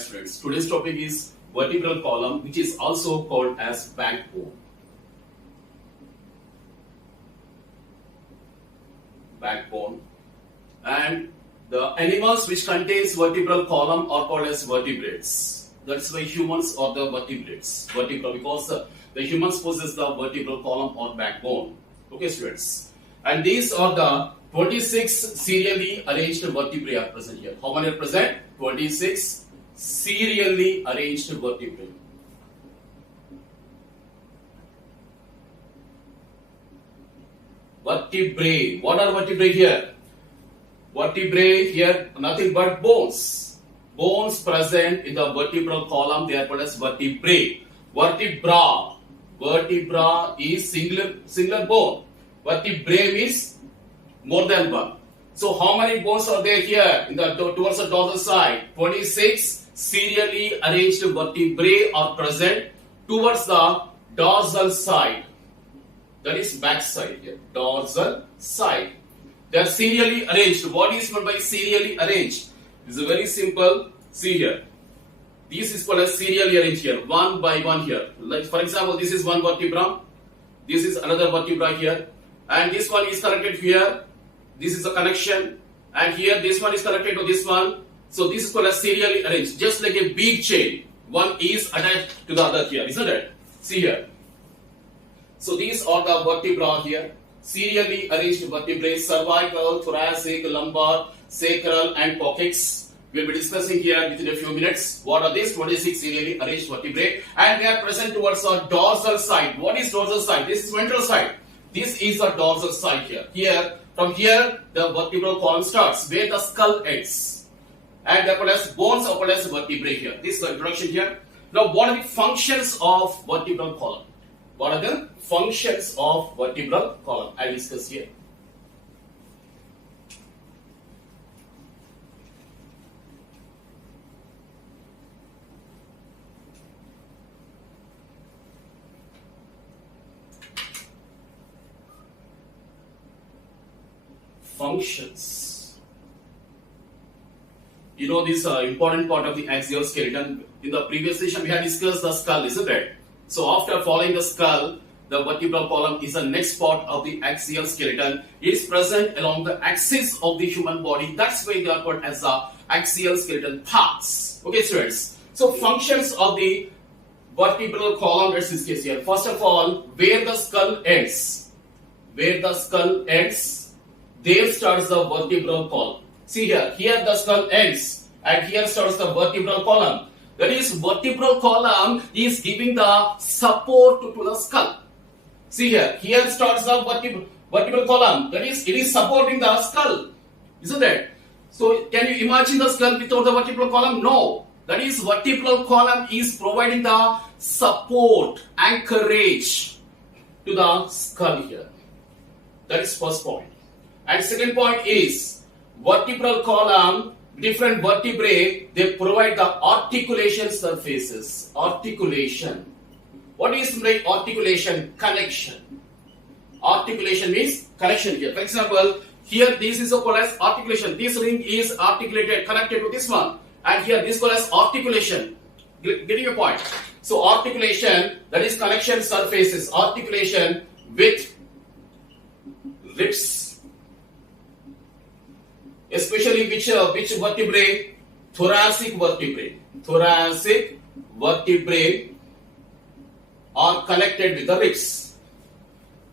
students. Today's topic is vertebral column, which is also called as backbone. Backbone. And the animals which contains vertebral column are called as vertebrates. That's why humans are the vertebrates. Vertebral, because the humans possess the vertebral column or backbone. Okay, students. And these are the 26 serially arranged vertebrae are present here. How many are present? 26 serially arranged vertebrae. Vertebrae. What are vertebrae here? Vertebrae here, nothing but bones. Bones present in the vertebral column, they are called as vertebrae. Vertebra. Vertebra is singular bone. Vertebrae means more than one. So how many bones are there here in the towards the dorsal side? 26 serially arranged vertebrae are present towards the dorsal side. That is back side here. Dorsal side. They are serially arranged. What is meant by serially arranged? It's very simple. See here. This is called as serially arranged here. One by one here. Like for example, this is one vertebra. This is another vertebra here. And this one is connected here. This is a connection. And here this one is connected to this one. So this is called as serially arranged. Just like a big chain. One is attached to the other here. Isn't it? See here. So these are the vertebra here. Serially arranged vertebrae, cervical, thoracic, lumbar, sacral and coccyx. We'll be discussing here within a few minutes. What are these 26 serially arranged vertebrae? And they are present towards the dorsal side. What is dorsal side? This is ventral side. This is the dorsal side here. From here, the vertebral column starts, where the skull ends. And they are called as bones or called as vertebrae here. This is the introduction here. Now, what are the functions of vertebral column? What are the functions of vertebral column? I will discuss here. Functions. You know this important part of the axial skeleton. In the previous session, we had discussed the skull, isn't it? So after following the skull, the vertebral column is the next part of the axial skeleton. It is present along the axis of the human body. That's why they are called as the axial skeleton parts. Okay, students. So functions of the vertebral column, let's discuss here. First of all, where the skull ends. Where the skull ends, there starts the vertebral column. See here, here the skull ends and here starts the vertebral column. That is, vertebral column is giving the support to the skull. See here, here starts the vertebral column. That is, it is supporting the skull. Isn't it? So, can you imagine the skull without the vertebral column? No. That is, vertebral column is providing the support, anchorage to the skull here. That is first point. And second point is, vertebral column, different vertebrae, they provide the articulation surfaces. Articulation. What is like articulation? Connection. Articulation means connection here. For example, here this is called as articulation. This ring is articulated, connected to this one. And here this is called as articulation. Getting your point? So articulation, that is connection surfaces. Articulation with ribs. Especially which vertebrae? Thoracic vertebrae. Thoracic vertebrae are connected with the ribs.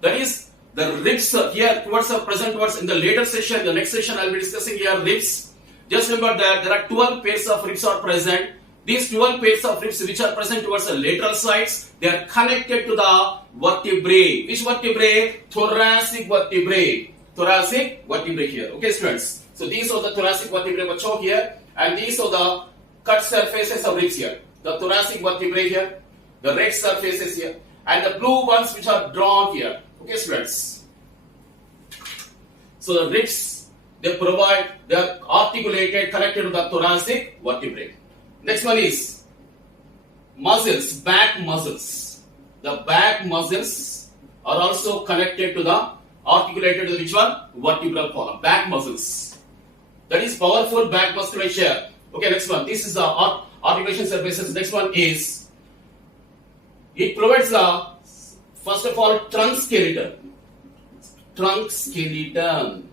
That is, the ribs here towards the present towards in the later session, the next session I will be discussing here ribs. Just remember that there are 12 pairs of ribs are present. These 12 pairs of ribs which are present towards the lateral sides, they are connected to the vertebrae. Which vertebrae? Thoracic vertebrae. Thoracic vertebrae here. Okay, students. So these are the thoracic vertebrae which are here, and these are the cut surfaces of ribs here. The thoracic vertebrae here, the red surfaces here, and the blue ones which are drawn here. Okay, students. So the ribs, they are articulated, connected to the thoracic vertebrae. Next one is muscles, back muscles. The back muscles are also connected to the articulated to which one? Vertebral column, back muscles. That is powerful back musculature. Okay, next one. This is the articulation surfaces. Next one is, it provides the, first of all, trunk skeleton. Trunk skeleton.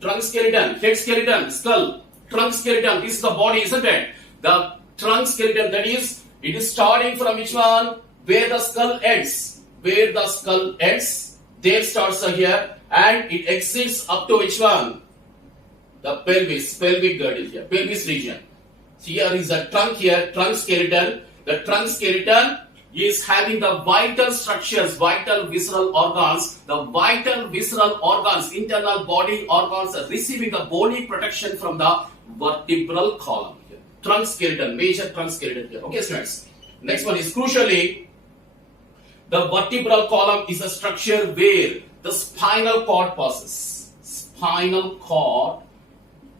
Trunk skeleton, head skeleton, skull, trunk skeleton. This is the body, isn't it? The trunk skeleton, that is, it is starting from which one? Where the skull ends. Where the skull ends, there starts here, and it extends up to which one? The pelvis, pelvic girdle here, pelvis region. So here is the trunk here, trunk skeleton. The trunk skeleton is having the vital structures, vital visceral organs. The vital visceral organs, internal body organs are receiving the bony protection from the vertebral column here. Trunk skeleton, major trunk skeleton here. Okay, students. Next one is, crucially, the vertebral column is a structure where the spinal cord passes. Spinal cord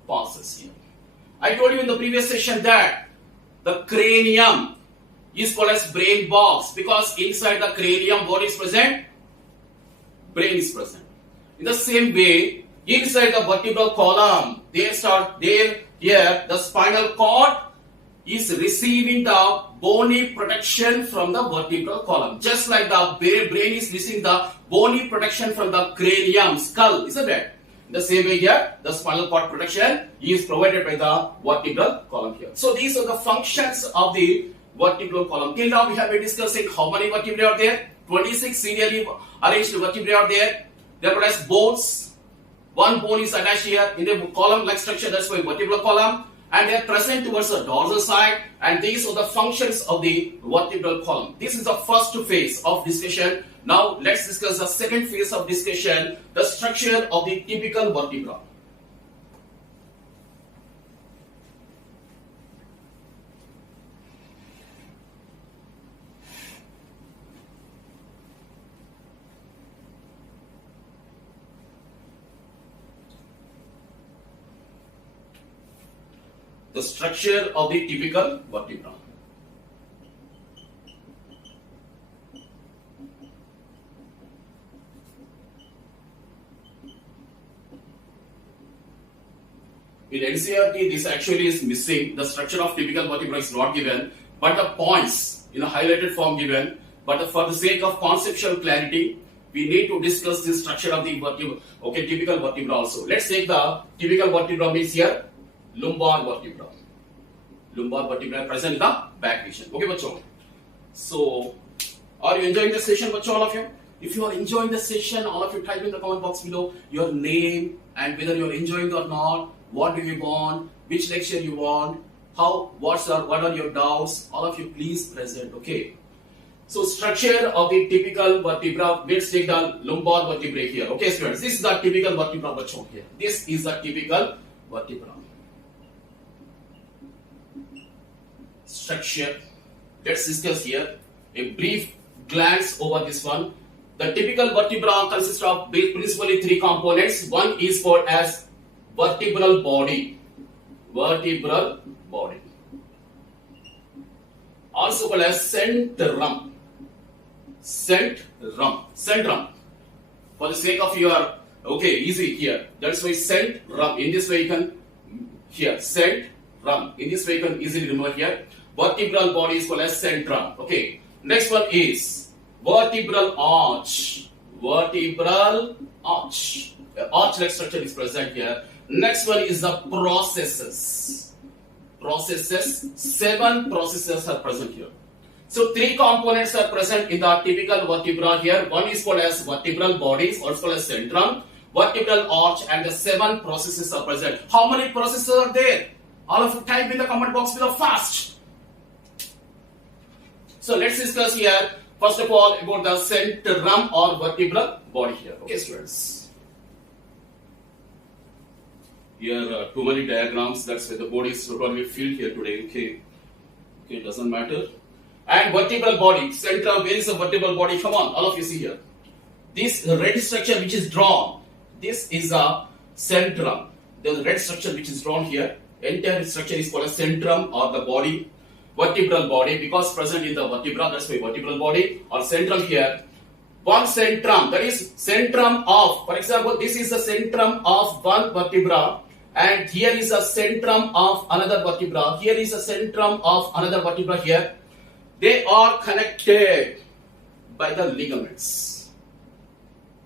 passes here. I told you in the previous session that the cranium is called as brain box, because inside the cranium what is present? Brain is present. In the same way, inside the vertebral column, here the spinal cord is receiving the bony protection from the vertebral column. Just like the brain is receiving the bony protection from the cranium, skull, isn't it? In the same way here, the spinal cord protection is provided by the vertebral column here. So these are the functions of the vertebral column. Till now we have been discussing how many vertebrae are there. 26 serially arranged vertebrae are there. They are called as bones. One bone is attached here in the column-like structure, that's why vertebral column. And they are present towards the dorsal side, and these are the functions of the vertebral column. This is the first phase of discussion. Now let's discuss the second phase of discussion, the structure of the typical vertebra. The structure of the typical vertebra. In NCERT, this actually is missing. The structure of typical vertebra is not given, but the points in a highlighted form given. But for the sake of conceptual clarity, we need to discuss the structure of the vertebra. Okay, typical vertebra also. Let's take the typical vertebra means here lumbar vertebra. Lumbar vertebra present in the back region. Okay, bachcho. So, are you enjoying the session, bachcho, all of you? If you are enjoying the session, all of you type in the comment box below your name and whether you are enjoying or not. What do you want? Which lecture you want? What are your doubts? All of you please present. Okay. So, structure of the typical vertebra. Let's take the lumbar vertebrae here. Okay, students. This is the typical vertebra, bachcho, here. This is the typical vertebra. Structure. Let's discuss here a brief glance over this one. The typical vertebra consists of principally three components. One is called as vertebral body. Vertebral body. Also called as centrum. Centrum. For the sake of your, okay, easy here. That's why centrum. In this way you can, here, centrum. In this way you can easily remember here. Vertebral body is called as centrum. Okay. Next one is vertebral arch. Vertebral arch. Arch-like structure is present here. Next one is the processes. Processes. 7 processes are present here. So 3 components are present in the typical vertebra here. One is called as vertebral bodies, also called as centrum, vertebral arch, and the 7 processes are present. How many processes are there? All of you type in the comment box below fast. So let's discuss here, first of all, about the centrum or vertebral body here. Okay, students. Here too many diagrams, that's why the body is totally filled here today. Okay, doesn't matter. And vertebral body, centrum, where is the vertebral body? Come on, all of you see here. This red structure which is drawn, this is a centrum. The red structure which is drawn here, entire structure is called a centrum or the body. Vertebral body, because present in the vertebra, that's why vertebral body or centrum here. One centrum, that is centrum of, for example, this is the centrum of one vertebra, and here is a centrum of another vertebra. Here is a centrum of another vertebra here. They are connected by the ligaments.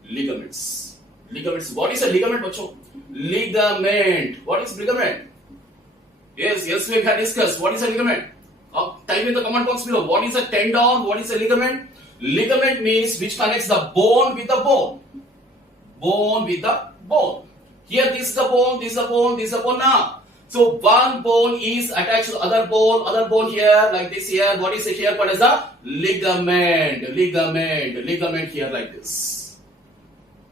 Ligaments. Ligaments. What is a ligament, bacho? Ligament. What is ligament? Yes, we have discussed. What is a ligament? Type in the comment box below. What is a tendon? What is a ligament? Ligament means which connects the bone with the bone. Bone with the bone. Here this is the bone, this is the bone, this is the bone now. So one bone is attached to other bone here, like this here. What is it here? What is the ligament? Ligament here like this.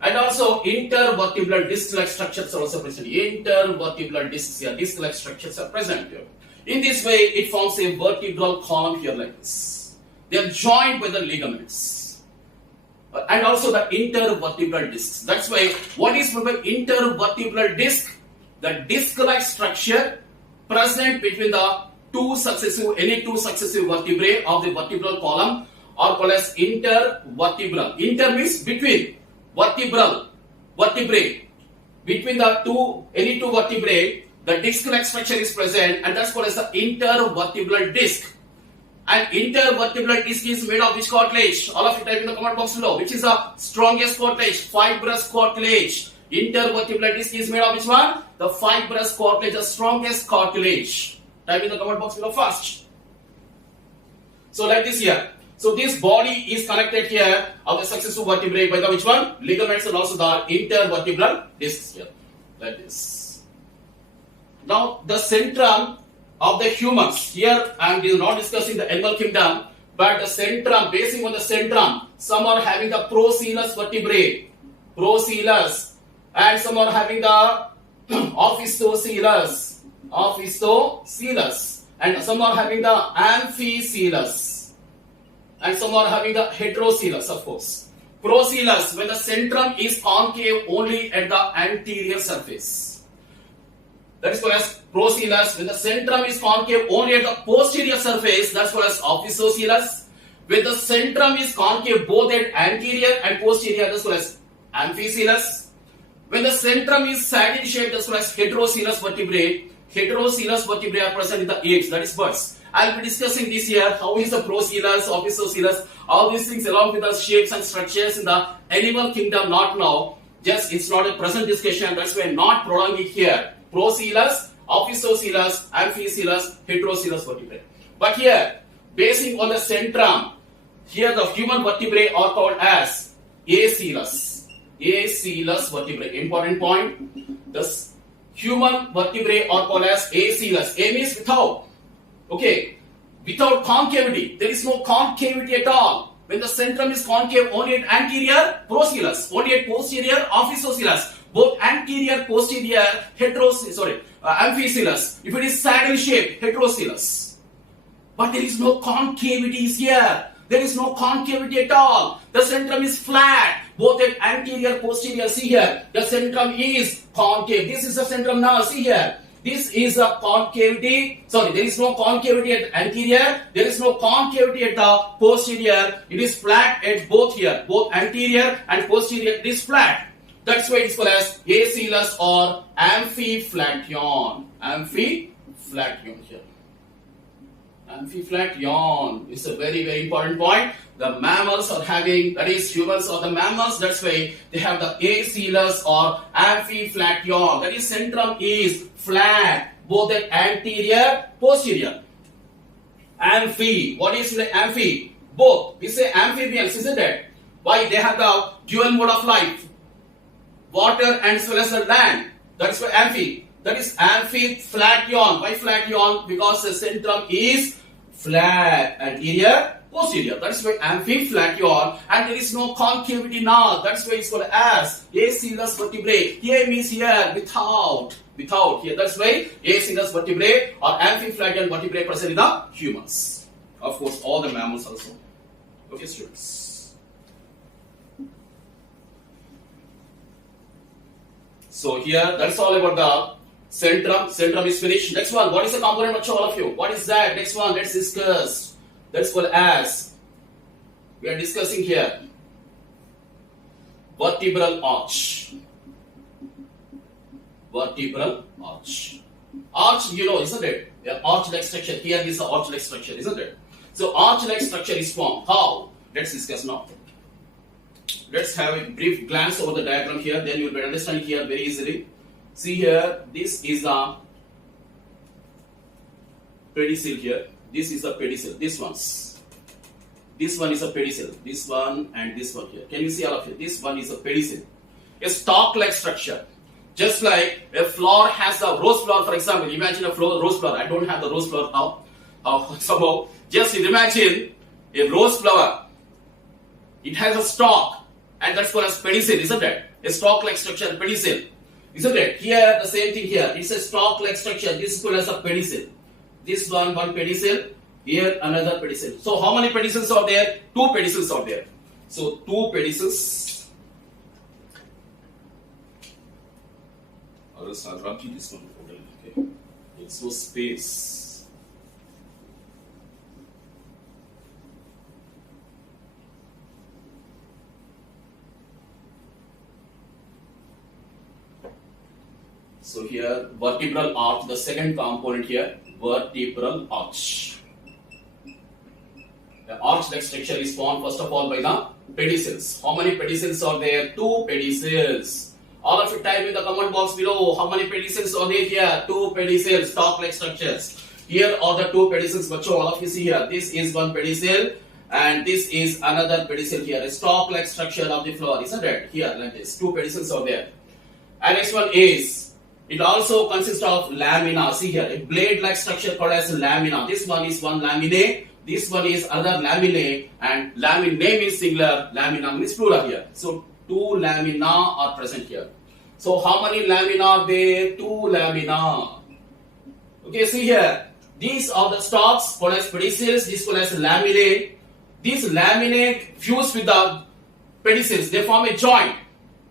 And also intervertebral disc-like structures are also present. Intervertebral discs here, disc-like structures are present here. In this way, it forms a vertebral column here like this. They are joined by the ligaments. And also the intervertebral discs. That's why, what is the intervertebral disc? The disc-like structure present between the any two successive vertebrae of the vertebral column are called as intervertebral. Inter means between. Vertebrae. Between the any two vertebrae, the disc-like structure is present, and that's called as the intervertebral disc. And intervertebral disc is made of which cartilage? All of you type in the comment box below. Which is the strongest cartilage? Fibrous cartilage. Intervertebral disc is made of which one? The fibrous cartilage, the strongest cartilage. Type in the comment box below first. So like this here. So this body is connected here of the successive vertebrae by the which one? Ligaments and also the intervertebral discs here. Like this. Now the centrum of the humans. Here I am not discussing the animal kingdom, but the centrum, basing on the centrum, some are having the procoelous vertebrae, procoelous, and some are having the opisthocoelous, and some are having the amphicoelous, and some are having the heterocoelous, of course. Procoelous, when the centrum is concave only at the anterior surface. That is called as procoelous. When the centrum is concave only at the posterior surface, that's called as opisthocoelous. When the centrum is concave both at anterior and posterior, that's called as amphicoelous. When the centrum is saddle shaped, that's called as heterocoelous vertebrae. Heterocoelous vertebrae are present in the eggs, that is birds. I will be discussing this here. How is the procoelous, opisthocoelous, all these things along with the shapes and structures in the animal kingdom, not now. Just it's not a present discussion, that's why I'm not prolonging it here. Procoelous, opisthocoelous, amphicoelous, heterocoelous vertebrae. But here, basing on the centrum, here the human vertebrae are called as acoelous. Acoelous vertebrae. Important point. The human vertebrae are called as acoelous. A means without. Okay. Without concavity. There is no concavity at all. When the centrum is concave, only at anterior, procoelous. Only at posterior, opisthocoelous. Both anterior, posterior, amphicoelous. If it is saddle shaped, heterocoelous. But there is no concavities here. There is no concavity at all. The centrum is flat. Both at anterior, posterior. See here. The centrum is concave. This is the centrum now. See here. This is a concavity. Sorry, there is no concavity at anterior. There is no concavity at the posterior. It is flat at both here. Both anterior and posterior. It is flat. That's why it is called as acoelous or amphiflation. Amphiflation here. Amphiflation is a very, very important point. The mammals are having, that is humans or the mammals, that's why they have the acoelous or amphiflation. That is centrum is flat, both at anterior, posterior. Amphi, what is the amphi? Both. We say amphibians, isn't it? Why? They have the dual mode of life. Water and as well as the land. That is why amphi. That is amphiflation. Why flation? Because the centrum is flat, anterior, posterior. That is why amphiflation. And there is no concavity now. That's why it's called as acoelous vertebrae. Here means here without. Here. That's why acoelous vertebrae or amphiflation vertebrae present in the humans. Of course, all the mammals also. Okay, students. So here, that's all about the centrum. Centrum is finished. Next one, what is the component of all of you? What is that? Next one, let's discuss. That's called as, we are discussing here, vertebral arch. vertebral arch. Arch, you know, isn't it? Yeah, arch-like structure. Here is the arch-like structure, isn't it? So arch-like structure is formed. How? Let's discuss now. Let's have a brief glance over the diagram here. Then you will understand here very easily. See here, this is a pedicel here. This is a pedicel. This one is a pedicel. This one and this one here. Can you see all of it? This one is a pedicel. A stalk-like structure. Just like a flower has a rose flower, for example. Imagine a rose flower. I don't have the rose flower now. Somehow, just imagine a rose flower. It has a stalk, and that's called as pedicel, isn't it? A stalk-like structure, pedicel, isn't it? Here, the same thing here. It's a stalk-like structure. This is called as a pedicel. This one pedicel. Here, another pedicel. So, how many pedicels are there? 2 pedicels are there. So, 2 pedicels. Or else I'll rub you this one. Okay. There's no space. So here, vertebral arch, the second component here, vertebral arch. The arch-like structure is formed first of all by the pedicels. How many pedicels are there? 2 pedicels. All of you type in the comment box below how many pedicels are there here. 2 pedicels, stalk-like structures. Here are the 2 pedicels, but all of you see here. This is one pedicel and this is another pedicel here. A stalk-like structure of the flower, isn't it? Here, like this. 2 pedicels are there. And next one is, it also consists of lamina. See here, a blade-like structure called as lamina. This one is one laminae. This one is other laminae. And laminae means singular, lamina means plural here. So 2 lamina are present here. So how many lamina are there? 2 lamina. Okay, see here. These are the stalks called as pedicels. This called as laminae. These laminae fuse with the pedicels. They form a joint.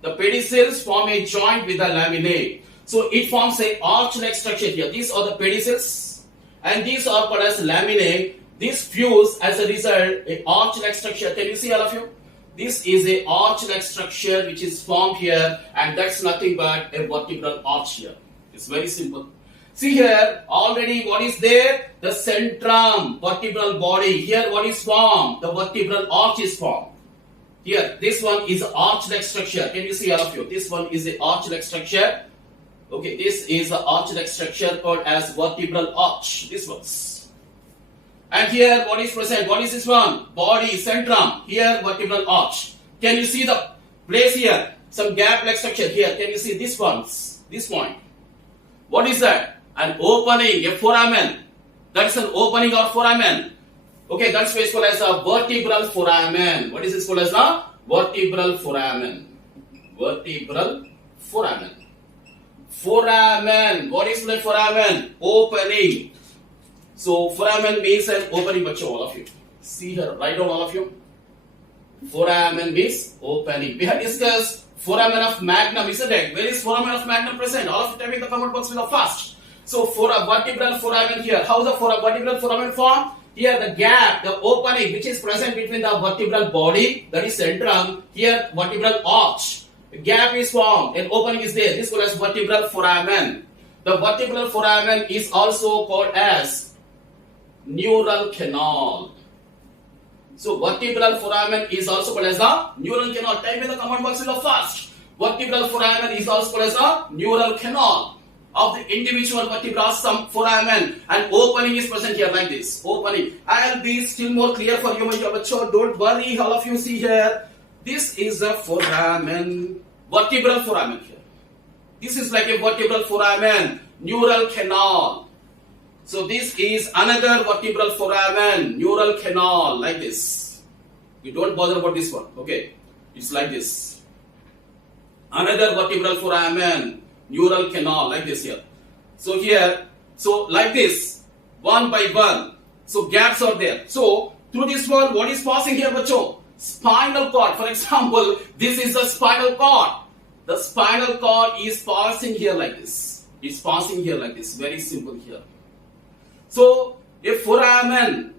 The pedicels form a joint with the laminae. So it forms a arch-like structure here. These are the pedicels and these are called as laminae. This fuse as a result a arch-like structure. Can you see all of you? This is a arch-like structure which is formed here and that's nothing but a vertebral arch here. It's very simple. See here, already what is there? The centrum, vertebral body. Here what is formed? The vertebral arch is formed. Here, this one is arch-like structure. Can you see all of you? This one is the arch-like structure. Okay, this is the arch-like structure called as vertebral arch. This one's. And here, what is present? What is this one? Body, centrum. Here, vertebral arch. Can you see the place here? Some gap-like structure here. Can you see this one? This point. What is that? An opening, a foramen. That's an opening or foramen. Okay, that's why it's called as a vertebral foramen. What is this called as a vertebral foramen? Vertebral foramen. Foramen. What is the foramen? Opening. So foramen means an opening, all of you. See here, write down all of you. Foramen means opening. We have discussed foramen of magnum, isn't it? Where is foramen of magnum present? All of you type in the comment box below fast. So for a vertebral foramen here, how is the vertebral foramen formed? Here the gap, the opening which is present between the vertebral body, that is centrum, here vertebral arch. The gap is formed, an opening is there. This is called as vertebral foramen. The vertebral foramen is also called as neural canal. So vertebral foramen is also called as a neural canal. Type in the comment box below fast. Vertebral foramen is also called as a neural canal of the individual vertebral foramen, and opening is present here like this. Opening. I'll be still more clear for you, my dear bachcho. Don't worry, all of you see here. This is a foramen, vertebral foramen here. This is like a vertebral foramen, neural canal. So this is another vertebral foramen, neural canal, like this. You don't bother about this one, okay? It's like this. Another vertebral foramen, neural canal, like this here. So here, so like this, one by one. So gaps are there. So through this one, what is passing here, bacho? Spinal cord. For example, this is the spinal cord. The spinal cord is passing here like this. It's passing here like this. Very simple here. So a foramen.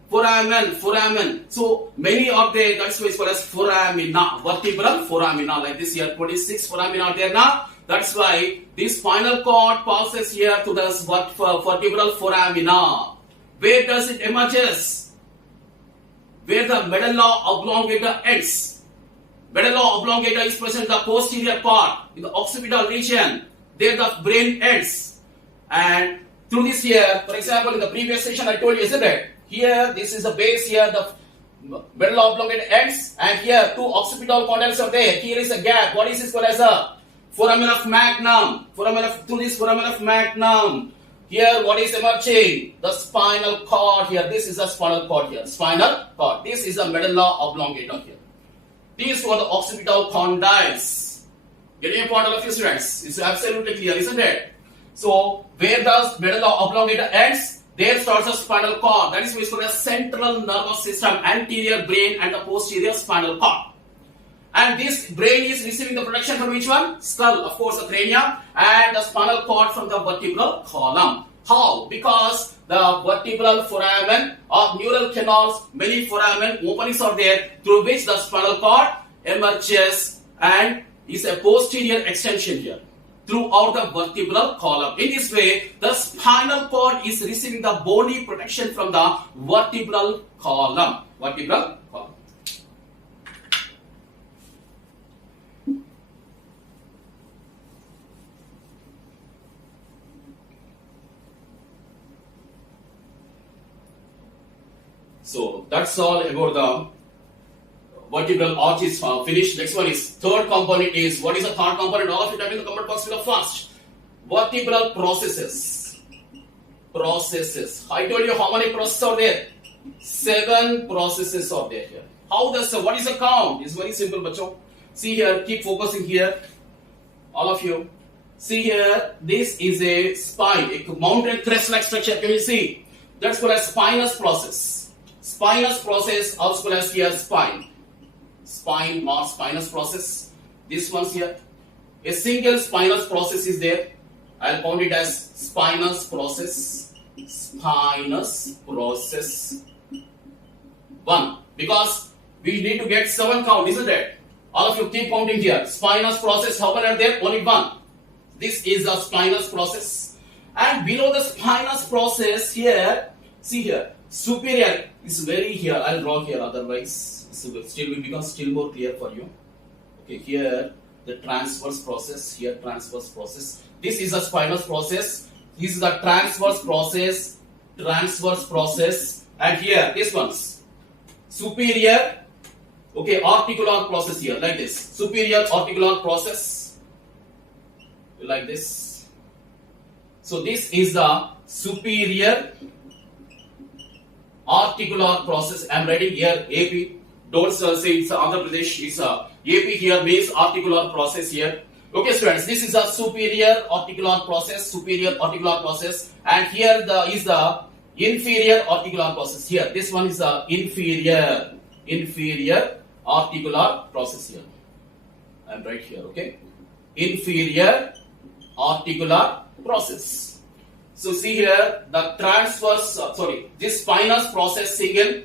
So many of the, that's why it's called as foramina, vertebral foramina, like this here. 26 foramina are there now. That's why this spinal cord passes here to the vertebral foramina. Where does it emerges? Where the medulla oblongata ends. Medulla oblongata is present in the posterior part, in the occipital region. There the brain ends. And through this here, for example, in the previous session I told you, isn't it? Here, this is the base here, the medulla oblongata ends, and here two occipital condyles are there. Here is a gap. What is this called as a foramen of magnum? Through this foramen of magnum. Here, what is emerging? The spinal cord here. This is the spinal cord here. Spinal cord. This is the medulla oblongata here. These were the occipital condyles. Getting a point, all of you students? It's absolutely clear, isn't it? So, where does medulla oblongata ends? There starts the spinal cord. That is what is called a central nervous system, anterior brain and the posterior spinal cord. And this brain is receiving the protection from which one? Skull, of course, the cranium, and the spinal cord from the vertebral column. How? Because the vertebral foramen or neural canals, many foramen openings are there through which the spinal cord emerges and is a posterior extension here throughout the vertebral column. In this way, the spinal cord is receiving the bony protection from the vertebral column. Vertebral column. So that's all about the vertebral arch is finished. Next one is third component is, what is the third component? All of you type in the comment box below first. Vertebral processes. Processes. I told you how many processes are there? 7 processes are there here. How does what is the count? It's very simple, bacho. See here, keep focusing here. All of you. See here, this is a spine, a mountain crest-like structure. Can you see? That's called as spinous process. Spinous process, also called as here spine. Spine or spinous process. This one's here. A single spinous process is there. I'll count it as spinous process. Spinous process 1. Because we need to get 7 count, isn't it? All of you keep counting here. Spinous process, how many are there? Only 1. This is the spinous process. And below the spinous process here, see here, superior is very here. I'll draw here, otherwise still will become still more clear for you. Okay, here the transverse process, here transverse process. This is the spinous process. This is the transverse process, and here this one's superior. Okay, articular process here, like this. Superior articular process, like this. So this is the superior articular process. I am writing here AP. Don't say it's Andhra Pradesh. It's AP here means articular process here. Okay, students, this is a superior articular process, and here is the inferior articular process. Here, this one is the inferior articular process here. I am right here. Okay, inferior articular process. So see here the transverse. This spinous process single.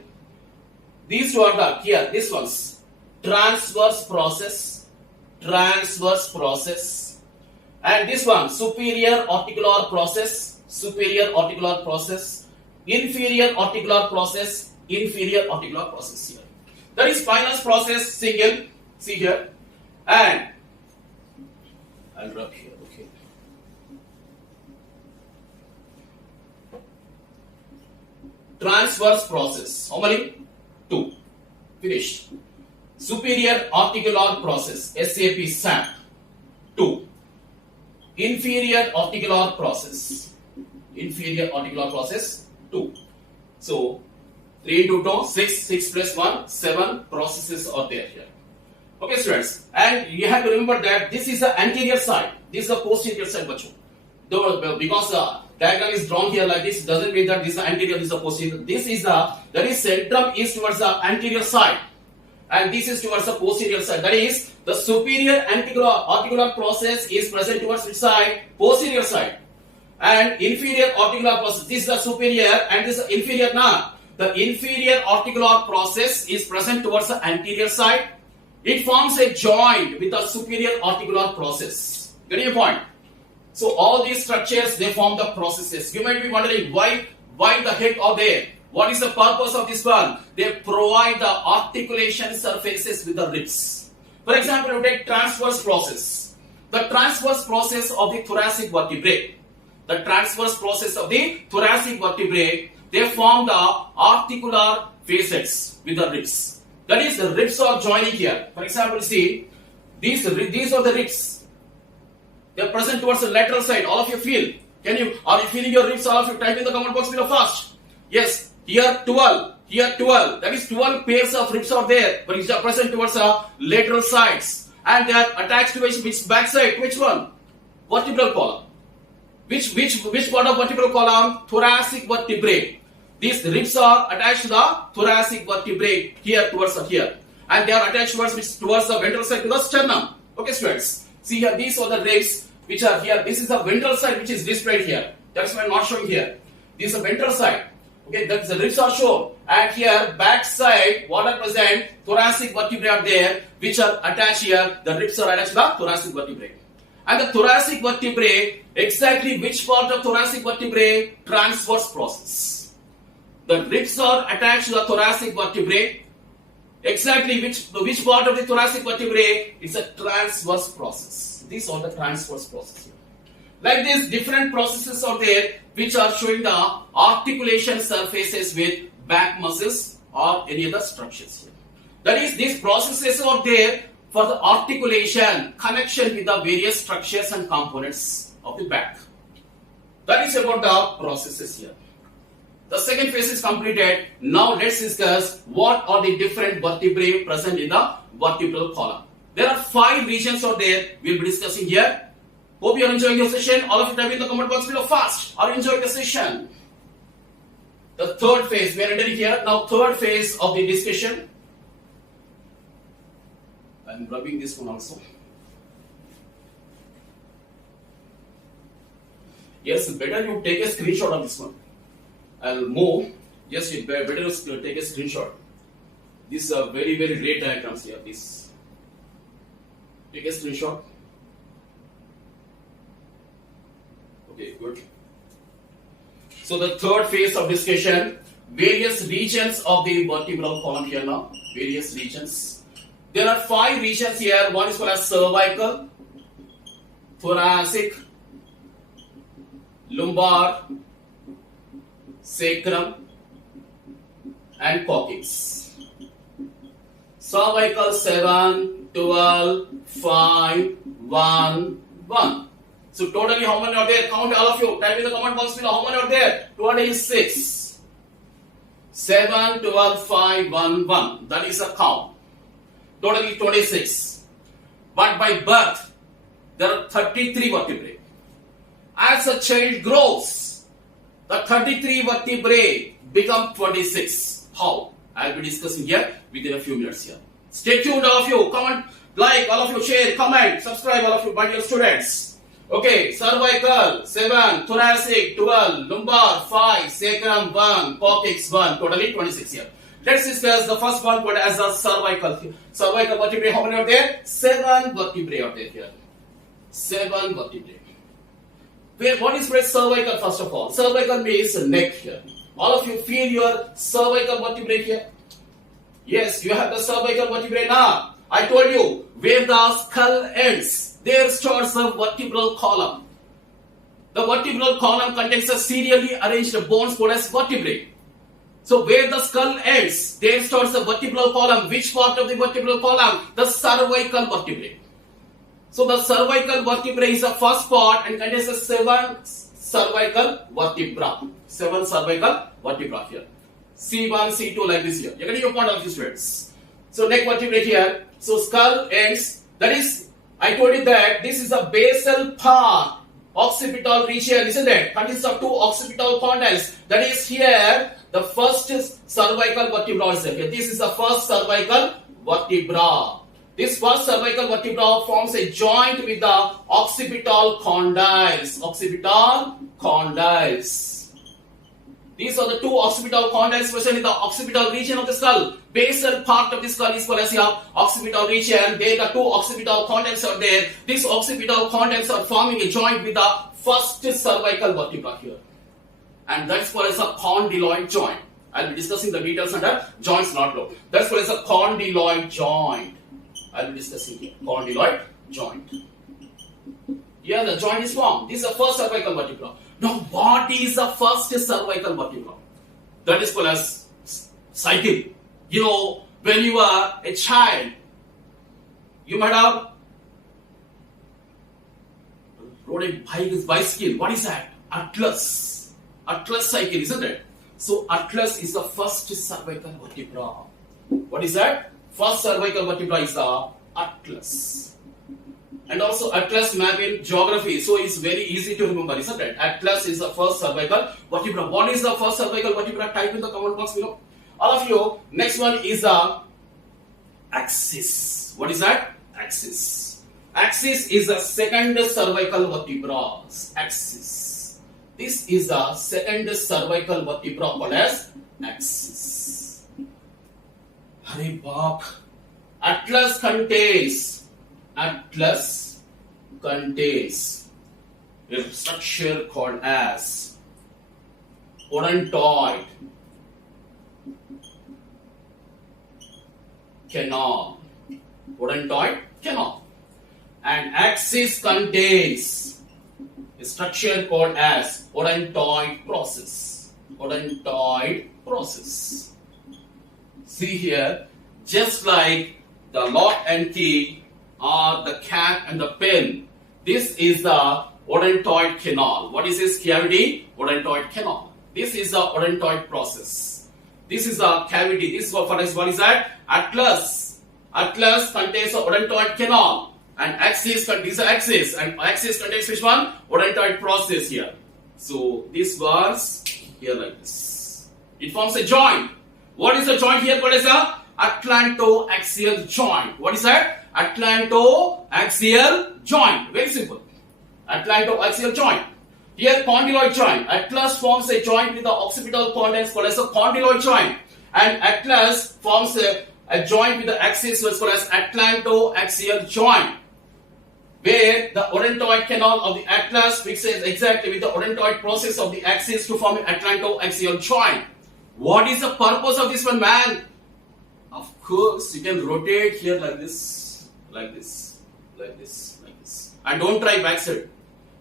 These two are the here. This one's transverse process, and this one superior articular process, inferior articular process, here. That is spinous process single. See here, and I'll drop here. Okay. Transverse process. How many? 2. Finished. Superior articular process, SAP 2. Inferior articular process, 2. So 3 into 2, 6 plus 1, 7 processes are there here. Okay, students, and you have to remember that this is the anterior side, this is the posterior side, bacho. Because the diagram is drawn here like this, doesn't mean that this is the anterior, this is the posterior. This is that is centrum is towards the anterior side, and this is towards the posterior side. That is the superior articular process is present towards which side? Posterior side. And inferior articular process, this is the superior and this is the inferior. Now, the inferior articular process is present towards the anterior side. It forms a joint with the superior articular process. Getting your point? So all these structures, they form the processes. You might be wondering why the heck are they? What is the purpose of this one? They provide the articulation surfaces with the ribs. For example, you take transverse process. The transverse process of the thoracic vertebrae. The transverse process of the thoracic vertebrae, they form the articular facets with the ribs. That is, the ribs are joining here. For example, see, these are the ribs. They are present towards the lateral side. All of you feel. Are you feeling your ribs? All of you type in the comment box below fast. Yes, here 12. Here 12. That is 12 pairs of ribs are there, but it's present towards the lateral sides. And they are attached to which back side? Which one? Vertebral column. Which part of vertebral column? Thoracic vertebrae. These ribs are attached to the thoracic vertebrae here towards here. And they are attached towards the ventral side to the sternum. Okay, students. See here, these are the ribs which are here. This is the ventral side which is displayed here. That's why I'm not showing here. This is the ventral side. Okay, that's the ribs are shown. And here, back side, what are present? Thoracic vertebrae are there, which are attached here. The ribs are attached to the thoracic vertebrae. And the thoracic vertebrae, exactly which part of thoracic vertebrae? Transverse process. The ribs are attached to the thoracic vertebrae. Exactly which part of the thoracic vertebrae? It's a transverse process. These are the transverse processes. Like this, different processes are there which are showing the articulation surfaces with back muscles or any other structures here. That is, these processes are there for the articulation, connection with the various structures and components of the back. That is about the processes here. The second phase is completed. Now let's discuss what are the different vertebrae present in the vertebral column. There are 5 regions out there we'll be discussing here. Hope you are enjoying your session. All of you type in the comment box below fast. Are you enjoying the session? The third phase, we are entering here. Now third phase of the discussion. I'm rubbing this one also. Yes, better you take a screenshot of this one. I'll move. Yes, better you take a screenshot. These are very, very rare diagrams here. This. Take a screenshot. Okay, good. So the third phase of discussion, various regions of the vertebral column here now. Various regions. There are 5 regions here. One is called as cervical, thoracic, lumbar, sacrum, and coccyx. Cervical 7, 12, 5, 1, 1. So totally how many are there? Count all of you. Type in the comment box below. How many are there? 26. 7, 12, 5, 1, 1. That is a count. Totally 26. But by birth, there are 33 vertebrae. As a child grows, the 33 vertebrae become 26. How? I'll be discussing here within a few minutes here. Stay tuned, all of you. Comment, like, all of you, share, comment, subscribe, all of you, my dear students. Okay, cervical 7, thoracic 12, lumbar 5, sacrum 1, coccyx 1, totally 26 here. Let's discuss the first one called as the cervical. Cervical vertebrae, how many are there? 7 vertebrae are there here. 7 vertebrae. What is cervical first of all? Cervical means neck here. All of you feel your cervical vertebrae here? Yes, you have the cervical vertebrae now. I told you, where the skull ends, there starts the vertebral column. The vertebral column contains a serially arranged bones called as vertebrae. So where the skull ends, there starts the vertebral column. Which part of the vertebral column? The cervical vertebrae. So the cervical vertebrae is the first part and contains the 7 cervical vertebra. 7 cervical vertebra here. C1, C2 like this here. You're getting your point of view, students. So neck vertebrae here. So skull ends. That is, I told you that this is a basal part. Occipital region, isn't it? Consists of 2 occipital condyles. That is here, the first cervical vertebra is here. This is the first cervical vertebra. This first cervical vertebra forms a joint with the occipital condyles. Occipital condyles. These are the two occipital contents present in the occipital region of the skull. Basal part of the skull is called as the occipital region. There the two occipital contents are there. These occipital contents are forming a joint with the first cervical vertebra here. And that's called as a condyloid joint. I'll be discussing the details under joints not below. That's called as a condyloid joint. I'll be discussing here. Condyloid joint. Here the joint is formed. This is the first cervical vertebra. Now what is the first cervical vertebra? That is called as cycle. You know, when you are a child, you might have rode a bicycle. What is that? Atlas. Atlas cycle, isn't it? So Atlas is the first cervical vertebra. What is that? First cervical vertebra is the Atlas. And also Atlas map in geography, so it's very easy to remember, isn't it? Atlas is the first cervical vertebra. What is the first cervical vertebra? Type in the comment box below. All of you, next one is the axis. What is that? Axis. Axis is the second cervical vertebra. Axis. This is the second cervical vertebra called as axis. Hare Bap. Atlas contains a structure called as odontoid canal. Odontoid canal. And axis contains a structure called as odontoid process. Odontoid process. See here, just like the lock and key or the cap and the pen, this is the odontoid canal. What is this cavity? Odontoid canal. This is the odontoid process. This is the cavity. This is what is that? Atlas. Atlas contains the odontoid canal. And axis contains the axis. And axis contains which one? Odontoid process here. So this was here like this. It forms a joint. What is the joint here called as a atlantoaxial joint? What is that? Atlantoaxial joint. Very simple. Atlantoaxial joint. Here condyloid joint. Atlas forms a joint with the occipital contents called as a condyloid joint. And Atlas forms a joint with the axis which is called as atlantoaxial joint. Where the odontoid canal of the Atlas fixes exactly with the odontoid process of the axis to form an atlantoaxial joint. What is the purpose of this one, man? Of course, you can rotate here like this, like this, like this, like this. And don't try backside.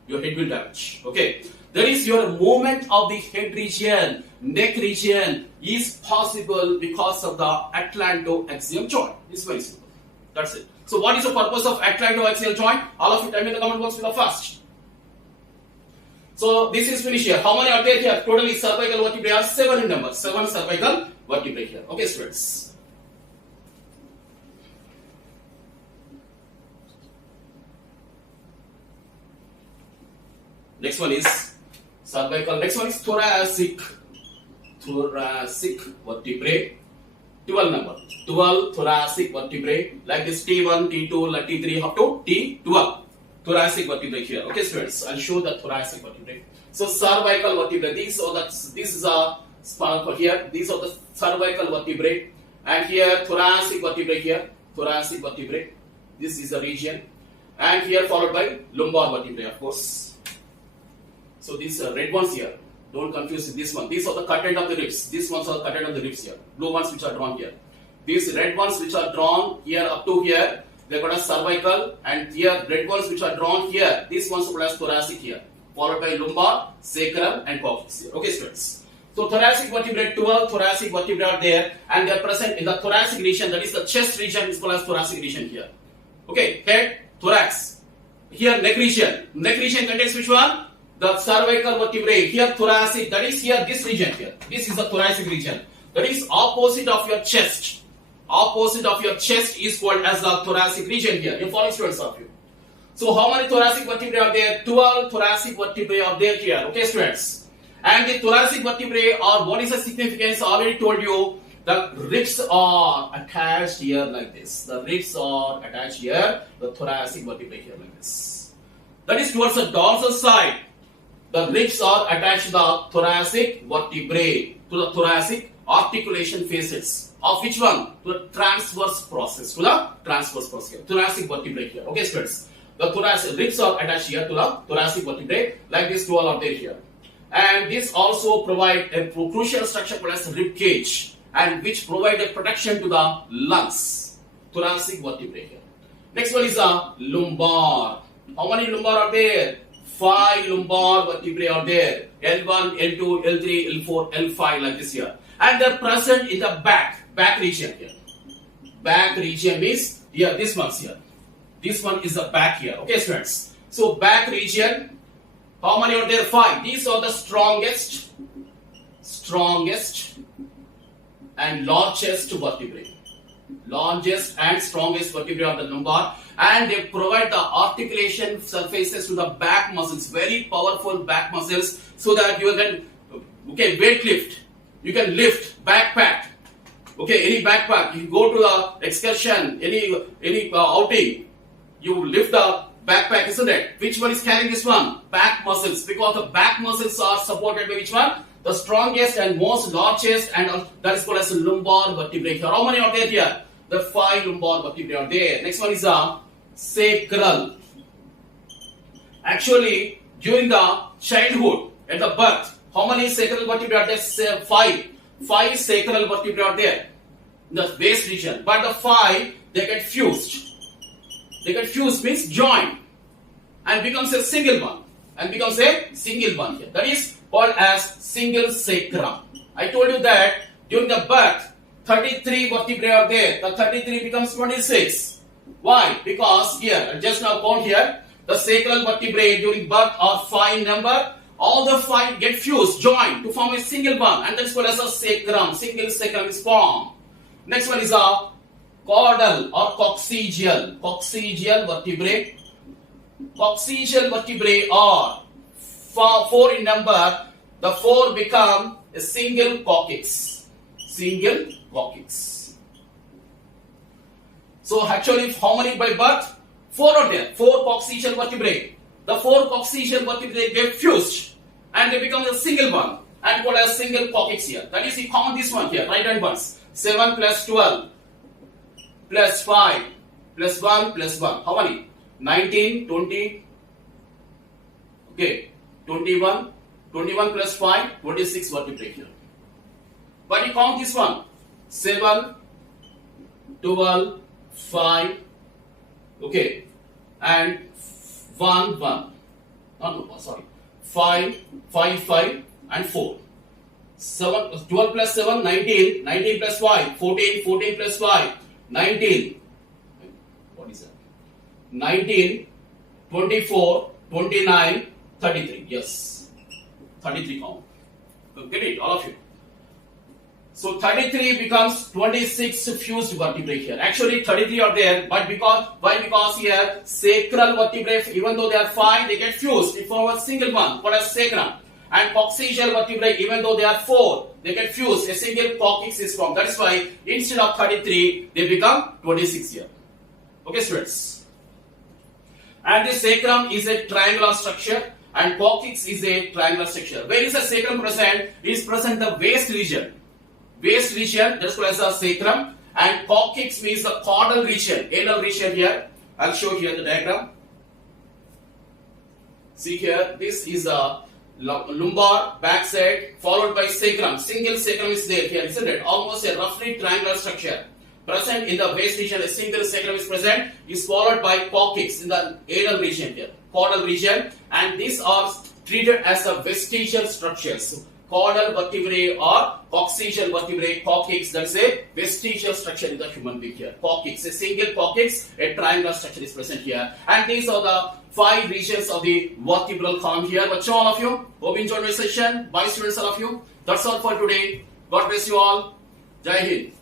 Your head will damage. Okay. That is your movement of the head region, neck region is possible because of the atlantoaxial joint. It's very simple. That's it. So what is the purpose of atlantoaxial joint? All of you tell me in the comment box below first. So this is finished here. How many are there here? Totally cervical vertebrae are 7 in number. 7 cervical vertebrae here. Okay, students. Next one is cervical. Next one is thoracic. Thoracic vertebrae. 12 number. 12 thoracic vertebrae. Like this T1, T2, like T3 up to T12. Thoracic vertebrae here. Okay, students. I'll show the thoracic vertebrae. So cervical vertebrae. This is a spinal here. These are the cervical vertebrae. And here thoracic vertebrae here. Thoracic vertebrae. This is the region. And here followed by lumbar vertebrae, of course. So these red ones here. Don't confuse with this one. These are the cut end of the ribs. These ones are the cut end of the ribs here. Blue ones which are drawn here. These red ones which are drawn here up to here, they are called as cervical. And here red ones which are drawn here, these ones are called as thoracic here. Followed by lumbar, sacrum and coccyx here. Okay, students. So thoracic vertebrae, 12 thoracic vertebrae are there and they are present in the thoracic region. That is the chest region is called as thoracic region here. Okay, head, thorax. Here neck region. Neck region contains which one? The cervical vertebrae. Here thoracic. That is here this region here. This is the thoracic region. That is opposite of your chest. Opposite of your chest is called as the thoracic region here. You follow, students of you. So how many thoracic vertebrae are there? 12 thoracic vertebrae are there here. Okay, students. And the thoracic vertebrae are, what is the significance? I already told you. The ribs are attached here like this. The ribs are attached here. The thoracic vertebrae here like this. That is towards the dorsal side. The ribs are attached to the thoracic vertebrae, to the thoracic articulation facets. Of which one? To the transverse process. To the transverse process here. Thoracic vertebrae here. Okay, students. The thoracic ribs are attached here to the thoracic vertebrae. Like this, two are there here. And this also provide a crucial structure called as rib cage, and which provide a protection to the lungs. Thoracic vertebrae here. Next one is the lumbar. How many lumbar are there? 5 lumbar vertebrae are there. L1, L2, L3, L4, L5 like this here. And they are present in the back region here. Back region means here, this one's here. This one is the back here. Okay, students. So back region, how many are there? 5. These are the strongest and largest vertebrae. Largest and strongest vertebrae are the lumbar, and they provide the articulation surfaces to the back muscles, very powerful back muscles, so that you can weight lift. You can lift backpack. Okay, any backpack. You go to the excursion, any outing, you lift the backpack, isn't it? Which one is carrying this one? Back muscles, because the back muscles are supported by which one? The strongest and most largest, and that is called as lumbar vertebrae. How many are there here? The 5 lumbar vertebrae are there. Next one is a sacral. Actually, during the childhood, at the birth, how many sacral vertebrae are there? 5. 5 sacral vertebrae are there in the waist region. But the 5, they get fused. They get fused means joined and becomes a single one. Here. That is called as single sacrum. I told you that during the birth, 33 vertebrae are there. The 33 becomes 26. Why? Because here, just now count here, the sacral vertebrae during birth are 5 number. All the 5 get fused, joined to form a single one, and that's called as a sacrum. Single sacrum is formed. Next one is a caudal or coccygeal vertebrae. Coccygeal vertebrae are 4 in number. The 4 become a single coccyx. So actually, how many by birth? 4 are there. 4 coccygeal vertebrae. The 4 coccygeal vertebrae get fused and they become a single one and called as single coccyx here. That is, you count this one here, right hand ones. 7 plus 12 plus 5 plus 1 plus 1. How many? 19, 20, okay, 21, 21 plus 5, 26 vertebrae here. But you count this one, 7, 12, 5, okay, and 1, 1. No, sorry. 5, 5, and 4. 12 plus 7, 19. 19 plus 5, 14. 14 plus 5, 19. What is that? 19, 24, 29, 33. Yes. 33 count. Get it, all of you. So 33 becomes 26 fused vertebrae here. Actually 33 are there, but why? Because here sacral vertebrae, even though they are 5, they get fused. It forms a single one called as sacrum. And coccygeal vertebrae, even though they are 4, they get fused. A single coccyx is formed. That is why instead of 33, they become 26 here. Okay, students. And the sacrum is a triangular structure, and coccyx is a triangular structure. Where is the sacrum present? It is present in the waist region. Waist region, that's called as the sacrum, and coccyx means the caudal region, anal region here. I'll show here the diagram. See here, this is a lumbar backside followed by sacrum. Single sacrum is there here, isn't it? Almost a roughly triangular structure. Present in the waist region, a single sacrum is present, is followed by coccyx in the anal region here, caudal region, and these are treated as a vestigial structures. Caudal vertebrae or coccygeal vertebrae, coccyx, that is a vestigial structure in the human being here. Coccyx, a single coccyx, a triangular structure is present here. And these are the 5 regions of the vertebral column here. But all of you, hope you enjoyed my session. Bye students, all of you. That's all for today. God bless you all. Jai Hind.